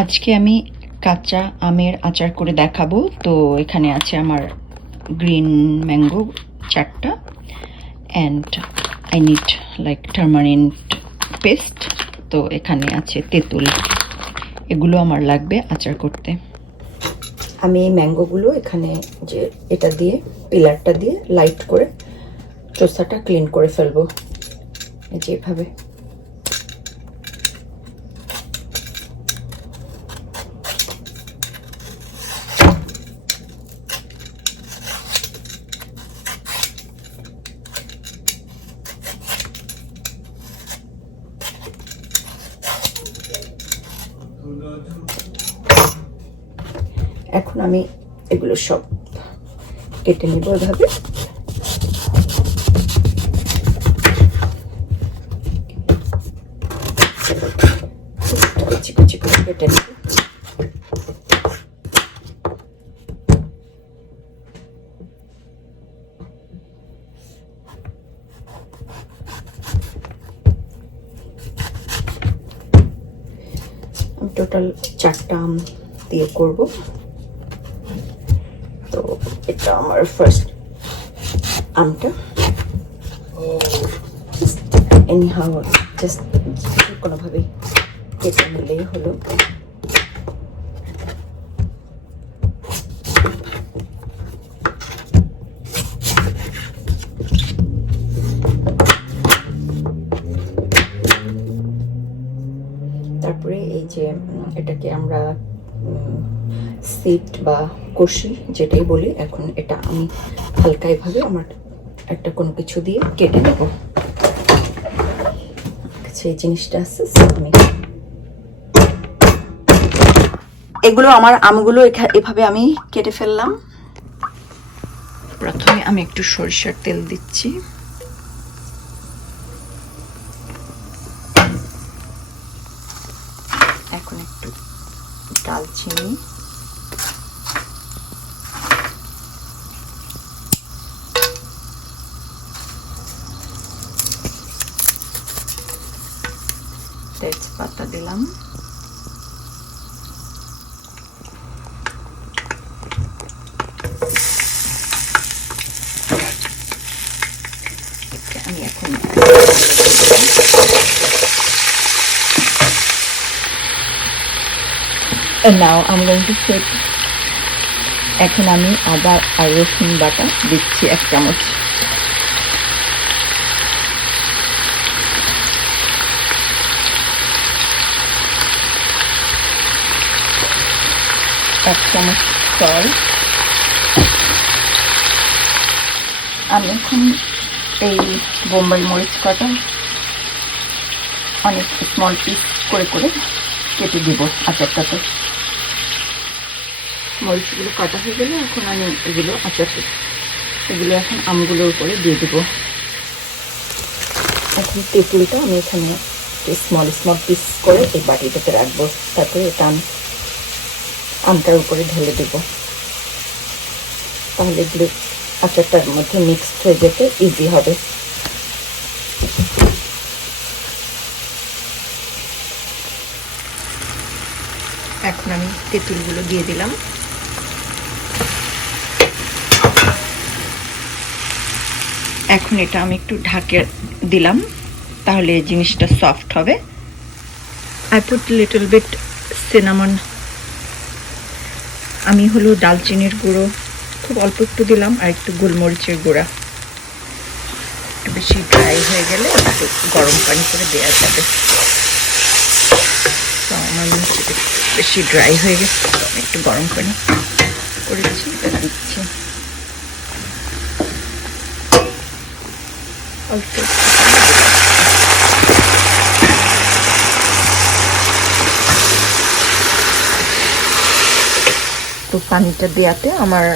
আজকে আমি কাঁচা আমের আচার করে দেখাবো। তো এখানে আছে আমার গ্রিন ম্যাঙ্গো 4টা, and I need like tamarind paste. তো এখানে আছে তেঁতুল, এগুলো আমার লাগবে আচার করতে। আমি এই ম্যাঙ্গোগুলো এখানে যে এটা দিয়ে পিলারটা দিয়ে লাইট করে চোসাটা ক্লিন করে ফেলবো, যেভাবে। এখন আমি এগুলো সব কেটে নেব এভাবে। কুচি কুচি করে কেটে নেব। আমি টোটাল 4টা আম দিয়ে করব। তো এটা আমার ফার্স্ট আমটা। এনিহাউ জাস্ট কোনোভাবে কেটে নিলেই হলো। তারপরে এই যে এটাকে আমরা সিট বা কষি যেটাই বলি, এখন এটা আমি হালকা এভাবে আমার একটা কোনো কিছু দিয়ে কেটে নেব। সেই জিনিসটা আছে, আমি এগুলো আমার আমগুলো এভাবে আমি কেটে ফেললাম। প্রথমে আমি একটু সরিষার তেল দিচ্ছি। এখন একটু দালচিনি, তেজপাতা দিলাম, আমি এখন now I'm going to put, এখন আমি আদা আর রসুন বাটা দিচ্ছি 1 চামচ। সল্ট। আমি এখন এই বোম্বাই মরিচ কটা অনেক স্মল পিস করে করে কেটে দিব আচারটাতে। মরিচগুলো কাটা হয়ে গেলে এখন আমি এগুলো এগুলো এখন আমগুলোর উপরে দিয়ে দেব। এখন তেঁতুলটা আমি এখানে স্মল পিস করে এই বাটিটাতে রাখবো। তারপরে এটা আমটার উপরে ঢেলে দেব। তাহলে এগুলো আচারটার মধ্যে মিক্সড হয়ে যেতে ইজি হবে। এখন আমি তেঁতুলগুলো দিয়ে দিলাম। এখন এটা আমি একটু ঢাকে দিলাম, তাহলে জিনিসটা সফট হবে। I put little bit cinnamon, আমি হলো দালচিনির গুঁড়ো খুব অল্প একটু দিলাম, আর একটু গোলমরিচের গুঁড়া। একটু বেশি ড্রাই হয়ে গেলে একটু গরম পানি করে দেওয়া যাবে। তো আমার একটু বেশি ড্রাই হয়ে গেছে, একটু গরম পানি করেছি, এটা দিচ্ছি। অল্প তো পানিটা দেওয়াতে আমার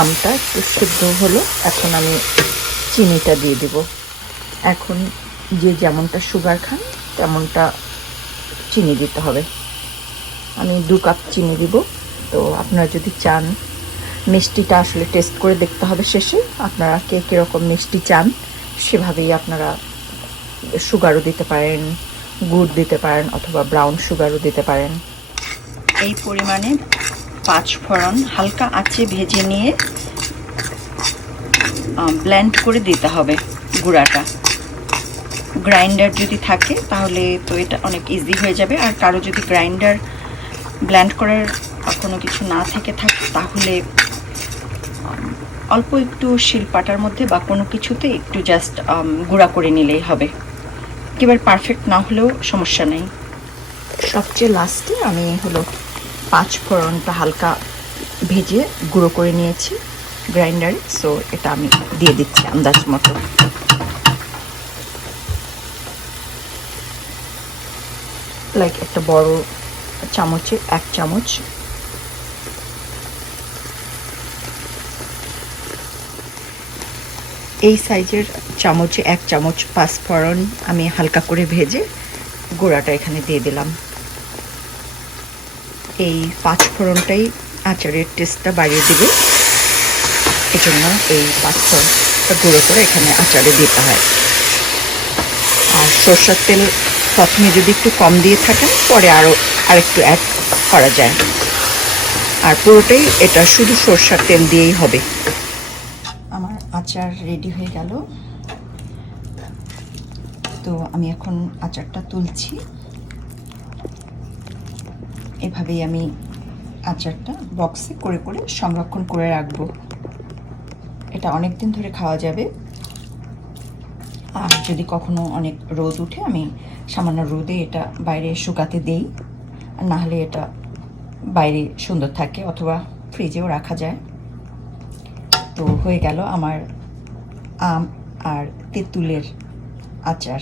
আমটা একটু সিদ্ধ হলো। এখন আমি চিনিটা দিয়ে দেব। এখন যে যেমনটা সুগার খান তেমনটা চিনি দিতে হবে। আমি 2 কাপ চিনি দিব। তো আপনারা যদি চান, মিষ্টিটা আসলে টেস্ট করে দেখতে হবে শেষে, আপনারা কে কীরকম মিষ্টি চান সেভাবেই আপনারা সুগারও দিতে পারেন, গুড় দিতে পারেন, অথবা ব্রাউন সুগারও দিতে পারেন। এই পরিমাণে পাঁচফোড়ন হালকা আঁচে ভেজে নিয়ে ব্লেন্ড করে দিতে হবে গুঁড়াটা। গ্রাইন্ডার যদি থাকে তাহলে তো এটা অনেক ইজি হয়ে যাবে, আর কারো যদি গ্রাইন্ডার ব্লেন্ড করার কোনো কিছু না থেকে থাকে তাহলে অল্প একটু শিলপাটার মধ্যে বা কোনো কিছুতে একটু জাস্ট গুঁড়া করে নিলেই হবে। একেবারে পারফেক্ট না হলেও সমস্যা নেই। সবচেয়ে লাস্টে আমি হলো পাঁচফোড়নটা হালকা ভেজে গুঁড়ো করে নিয়েছি গ্রাইন্ডারে, সো এটা আমি দিয়ে দিচ্ছি আন্দাজ মতো। লাইক একটা বড় চামচে 1 চামচ। এই সাইজের চামচে 1 চামচ পাঁচফোড়ন আমি হালকা করে ভেজে গুঁড়াটা এখানে দিয়ে দিলাম। এই পাঁচফোড়নটাই আচারের টেস্টটা বাড়িয়ে দেবে, এজন্য এই পাঁচফোড়নটা গুঁড়ো করে এখানে আচারে দিতে হয়। আর সরষের তেল প্রথমে যদি একটু কম দিয়ে থাকেন পরে আরেকটু অ্যাড করা যায়। আর পুরোটাই এটা শুধু সরষের তেল দিয়েই হবে। আমার আচার রেডি হয়ে গেল, তো আমি এখন আচারটা তুলছি। এভাবেই আমি আচারটা বক্সে করে করে সংরক্ষণ করে রাখবো। এটা অনেক দিন ধরে খাওয়া যাবে। আর যদি কখনো অনেক রোদ উঠে আমি সামান্য রোদে এটা বাইরে শুকাতে দেই, আর না হলে এটা বাইরে সুন্দর থাকে, অথবা ফ্রিজেও রাখা যায়। তো হয়ে গেল আমার আম আর তেঁতুলের আচার।